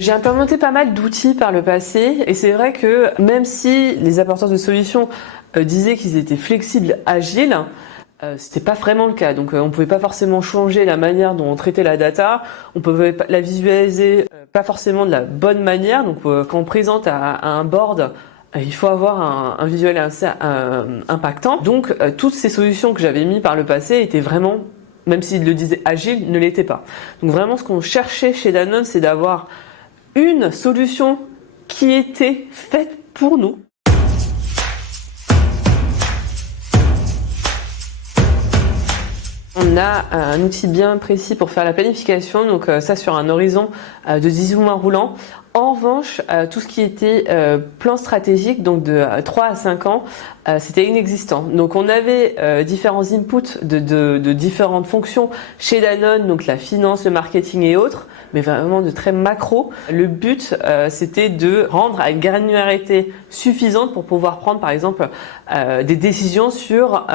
J'ai implémenté pas mal d'outils par le passé et c'est vrai que même si les apporteurs de solutions disaient qu'ils étaient flexibles, agiles, c'était pas vraiment le cas. Donc on pouvait pas forcément changer la manière dont on traitait la data, on pouvait la visualiser pas forcément de la bonne manière. Donc quand on présente à un board, il faut avoir un visuel assez impactant. Donc toutes ces solutions que j'avais mis par le passé étaient vraiment, même s'ils le disaient agile, ne l'étaient pas. Donc vraiment ce qu'on cherchait chez Danone, c'est d'avoir une solution qui était faite pour nous. On a un outil bien précis pour faire la planification, donc ça sur un horizon de 18 mois roulant. En revanche, tout ce qui était plan stratégique, donc de 3 à 5 ans, c'était inexistant. Donc on avait différents inputs de différentes fonctions chez Danone, donc la finance, le marketing et autres, mais vraiment de très macro. Le but, c'était de rendre à une granularité suffisante pour pouvoir prendre par exemple des décisions sur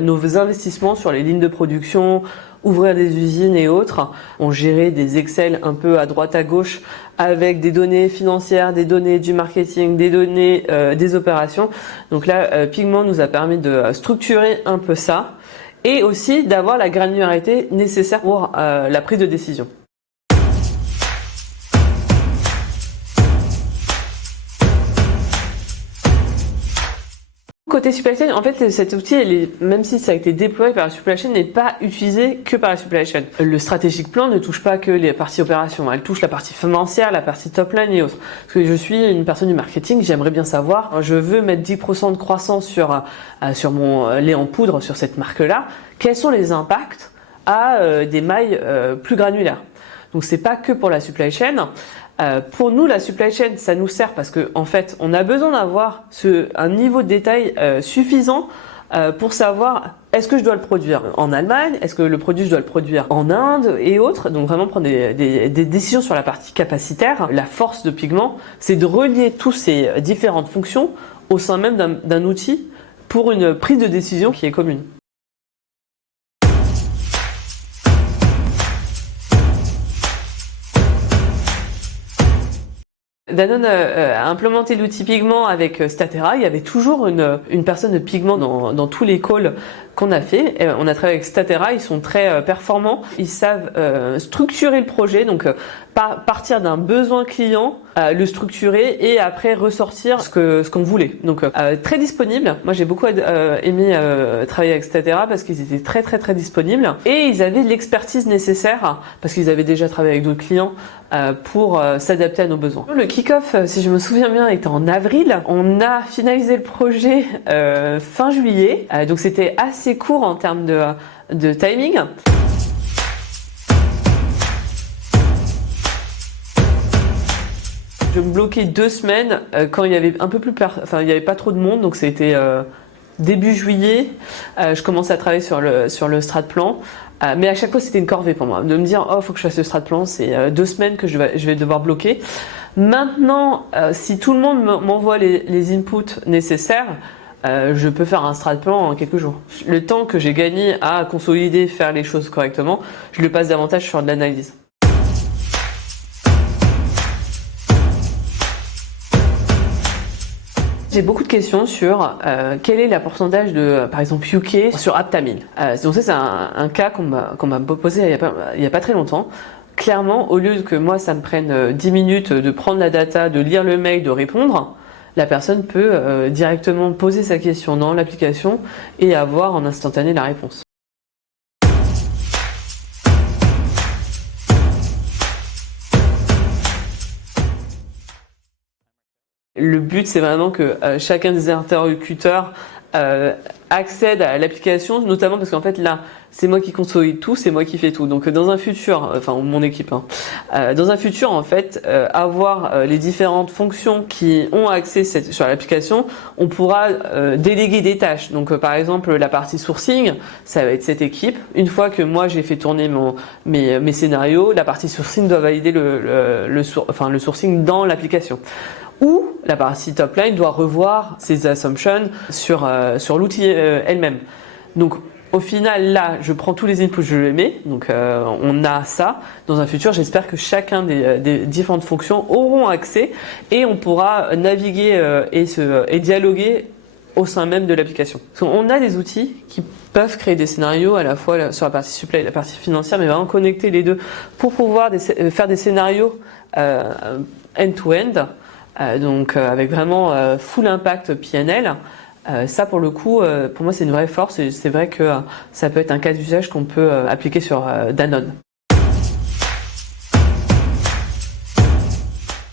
nos investissements sur les lignes de production, ouvrir des usines et autres. On gérait des Excel un peu à droite à gauche avec des données financières, des données du marketing, des données des opérations. Donc là, Pigment nous a permis de structurer un peu ça et aussi d'avoir la granularité nécessaire pour la prise de décision. Côté supply chain, en fait, cet outil, même si ça a été déployé par la supply chain, n'est pas utilisé que par la supply chain. Le strategic plan ne touche pas que les parties opérations, elle touche la partie financière, la partie top line et autres. Parce que je suis une personne du marketing, j'aimerais bien savoir, je veux mettre 10% de croissance sur mon lait en poudre, sur cette marque-là, quels sont les impacts à des mailles plus granulaires. Donc c'est pas que pour la supply chain. Pour nous, la supply chain, ça nous sert parce que en fait, on a besoin d'avoir un niveau de détail suffisant pour savoir est-ce que je dois le produire en Allemagne, est-ce que le produit je dois le produire en Inde et autres. Donc vraiment prendre des décisions sur la partie capacitaire. La force de Pigment, c'est de relier tous ces différentes fonctions au sein même d'un outil pour une prise de décision qui est commune. Danone a implémenté l'outil Pigment avec Statera. Il y avait toujours une personne de Pigment dans tous les calls qu'on a fait. On a travaillé avec Statera, ils sont très performants. Ils savent structurer le projet, donc partir d'un besoin client, le structurer et après ressortir ce qu'on voulait. Donc très disponible. Moi j'ai beaucoup aimé travailler avec Statera parce qu'ils étaient très disponibles et ils avaient l'expertise nécessaire parce qu'ils avaient déjà travaillé avec d'autres clients pour s'adapter à nos besoins. Le kick-off, si je me souviens bien, était en avril. On a finalisé le projet fin juillet, donc c'était assez court en termes de timing. Je me bloquais 2 semaines quand il y avait un peu plus, il y avait pas trop de monde, donc c'était début juillet. Je commençais à travailler sur le strat plan. Mais à chaque fois, c'était une corvée pour moi de me dire oh, faut que je fasse le strat plan. C'est 2 semaines que je vais devoir bloquer. Maintenant, si tout le monde m'envoie les inputs nécessaires, je peux faire un strat plan en quelques jours. Le temps que j'ai gagné à consolider, faire les choses correctement, je le passe davantage sur de l'analyse. J'ai beaucoup de questions sur quel est le pourcentage de, par exemple, UK sur Aptamil. Donc ça, c'est un cas qu'on m'a posé il y a pas très longtemps. Clairement, au lieu que moi, ça me prenne 10 minutes de prendre la data, de lire le mail, de répondre, la personne peut directement poser sa question dans l'application et avoir en instantané la réponse. Le but, c'est vraiment que chacun des interlocuteurs accède à l'application, notamment parce qu'en fait là, c'est moi qui consolide tout, c'est moi qui fais tout. Donc dans un futur, enfin mon équipe, dans un futur en fait, avoir les différentes fonctions qui ont accès sur l'application, on pourra déléguer des tâches. Donc par exemple la partie sourcing, ça va être cette équipe. Une fois que moi j'ai fait tourner mes scénarios, la partie sourcing doit valider le sourcing dans l'application. Ou la partie top line doit revoir ses assumptions sur l'outil elle-même. Donc Au final, là, je prends tous les inputs, je les mets. Donc, on a ça. Dans un futur, j'espère que chacun des différentes fonctions auront accès et on pourra naviguer et dialoguer au sein même de l'application. On a des outils qui peuvent créer des scénarios à la fois sur la partie supply et la partie financière, mais vraiment connecter les deux pour pouvoir faire des scénarios end-to-end, donc avec vraiment full impact PNL. Ça, pour le coup, pour moi, c'est une vraie force et c'est vrai que ça peut être un cas d'usage qu'on peut appliquer sur Danone.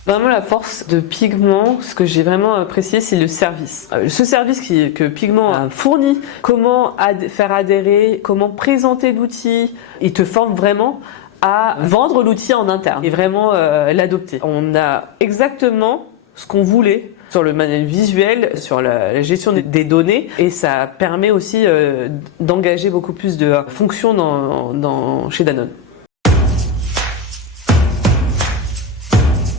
Vraiment, la force de Pigment, ce que j'ai vraiment apprécié, c'est le service. Ce service que Pigment a fourni, comment faire adhérer, comment présenter l'outil, il te forme vraiment à vendre l'outil en interne et vraiment l'adopter. On a exactement ce qu'on voulait sur le manuel visuel, sur la gestion des données, et ça permet aussi d'engager beaucoup plus de fonctions chez Danone.